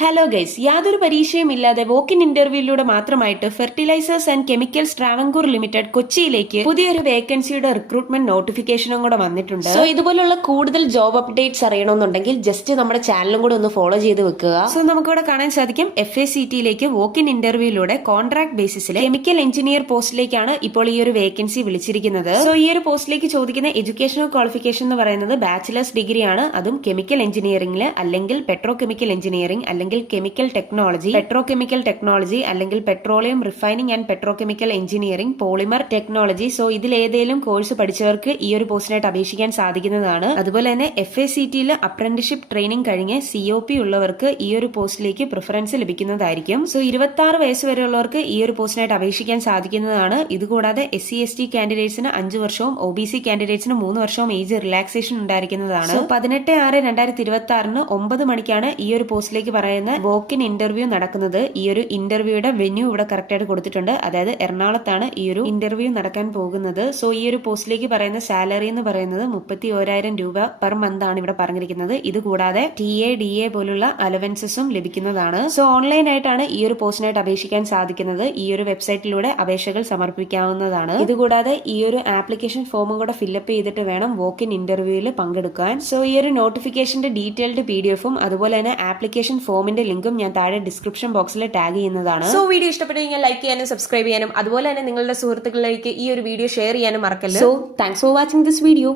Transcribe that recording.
Hello guys, യാതൊരു പരീക്ഷയും ഇല്ലാതെ വോക്ക് ഇൻ ഇന്റർവ്യൂയിലൂടെ മാത്രമായിട്ട് fertilisers and chemicals Travancore limited കൊച്ചിയിലേക്ക് പുതിയൊരു വേക്കൻസിയുടെ റിക്രൂട്ട്മെന്റ് നോട്ടിഫിക്കേഷനും കൂടെ വന്നിട്ടുണ്ട്. സോ ഇതുപോലുള്ള കൂടുതൽ ജോബ് അപ്ഡേറ്റ്സ് അറിയണമെന്നുണ്ടെങ്കിൽ ജസ്റ്റ് നമ്മുടെ ചാനലും കൂടെ ഒന്ന് ഫോളോ ചെയ്ത് വെക്കുക. സോ നമുക്കിവിടെ കാണാൻ സാധിക്കും FACTയിലേക്ക് വോക്ക് ഇൻ ഇന്റർവ്യൂയിലൂടെ കോൺട്രാക്ട് ബേസിസിലെ കെമിക്കൽ എഞ്ചിനീയർ പോസ്റ്റിലേക്കാണ് ഇപ്പോൾ ഈ ഒരു വേക്കൻസി വിളിച്ചിരിക്കുന്നത്. സോ ഈ ഒരു പോസ്റ്റിലേക്ക് ചോദിക്കുന്ന എഡ്യൂക്കേഷണൽ ക്വാളിഫിക്കേഷൻ എന്ന് പറയുന്നത് ബാച്ചിലേഴ്സ് ഡിഗ്രി ആണ്. അതും കെമിക്കൽ എഞ്ചിനീയറിംഗിൽ അല്ലെങ്കിൽ പെട്രോ കെമിക്കൽ എഞ്ചിനീയറിംഗ് അല്ലെങ്കിൽ chemical technology, petro chemical technology അല്ലെങ്കിൽ petroleum refining and petro chemical engineering, polymer technology. So ഇതിലേതെങ്കിലും കോഴ്സ് പഠിച്ചവർക്ക് ഈ ഒരു പോസ്റ്റിനായിട്ട് അപേക്ഷിക്കാൻ സാധിക്കുന്നതാണ്. അതുപോലെ തന്നെ FACTയിൽ അപ്രന്റീഷിപ്പ് ട്രെയിനിങ് കഴിഞ്ഞ് COP ഉള്ളവർക്ക് ഈ ഒരു പോസ്റ്റിലേക്ക് പ്രിഫറൻസ് ലഭിക്കുന്നതായിരിക്കും. സോ 26 വയസ്സ് വരെയുള്ളവർക്ക് ഈ ഒരു പോസ്റ്റിനായിട്ട് അപേക്ഷിക്കാൻ സാധിക്കുന്നതാണ്. ഇതുകൂടാതെ SC/ST കാൻഡിഡേറ്റ്സിന് 5 വർഷവും OBC കാൻഡിഡേറ്റ്സിന് 3 വർഷവും ഏജ് റിലാക്സേഷൻ ഉണ്ടായിരിക്കുന്നതാണ്. 18/6/2026 9 മണിക്കാണ് ഈ ഒരു പോസ്റ്റിലേക്ക് പറയുന്ന വോക്ക് ഇൻ ഇന്റർവ്യൂ നടക്കുന്നത്. ഈ ഒരു ഇന്റർവ്യൂയുടെ വെന്യൂ ഇവിടെ കറക്റ്റ് ആയിട്ട് കൊടുത്തിട്ടുണ്ട്. അതായത് എറണാകുളത്താണ് ഈ ഒരു ഇന്റർവ്യൂ നടക്കാൻ പോകുന്നത്. സോ ഈ ഒരു പോസ്റ്റിലേക്ക് പറയുന്ന സാലറി എന്ന് പറയുന്നത് 31,000 രൂപ പെർ മന്ത് ആണ് ഇവിടെ പറഞ്ഞിരിക്കുന്നത്. ഇത് കൂടാതെ TA DA പോലുള്ള അലവൻസസും ലഭിക്കുന്നതാണ്. സോ ഓൺലൈൻ ആയിട്ടാണ് ഈ ഒരു പോസ്റ്റിനായിട്ട് അപേക്ഷിക്കാൻ സാധിക്കുന്നത്. ഈ ഒരു വെബ്സൈറ്റിലൂടെ അപേക്ഷകൾ സമർപ്പിക്കാവുന്നതാണ്. ഇതുകൂടാതെ ഈ ഒരു ആപ്ലിക്കേഷൻ ഫോമും കൂടെ ഫില്ലപ്പ് ചെയ്തിട്ട് വേണം വോക്ക് ഇൻ ഇന്റർവ്യൂവിൽ പങ്കെടുക്കാൻ. സോ ഈ ഒരു നോട്ടിഫിക്കേഷന്റെ ഡീറ്റെയിൽഡ് PDF-ഉം അതുപോലെ തന്നെ ആപ്ലിക്കേഷൻ ഫോമിന്റെ ലിങ്കും ഞാൻ താഴെ ഡിസ്ക്രിപ്ഷൻ ബോക്സിൽ ടാഗ് ചെയ്യുന്നതാണ്. സോ വീഡിയോ ഇഷ്ടപ്പെട്ടു കഴിഞ്ഞാൽ ലൈക്ക് ചെയ്യാനും സബ്സ്ക്രൈബ് ചെയ്യാനും അതുപോലെ തന്നെ നിങ്ങളുടെ സുഹൃത്തുക്കളിലേക്ക് ഈ ഒരു വീഡിയോ ഷെയർ ചെയ്യാനും മറക്കല്ലേ. So thanks for watching this video.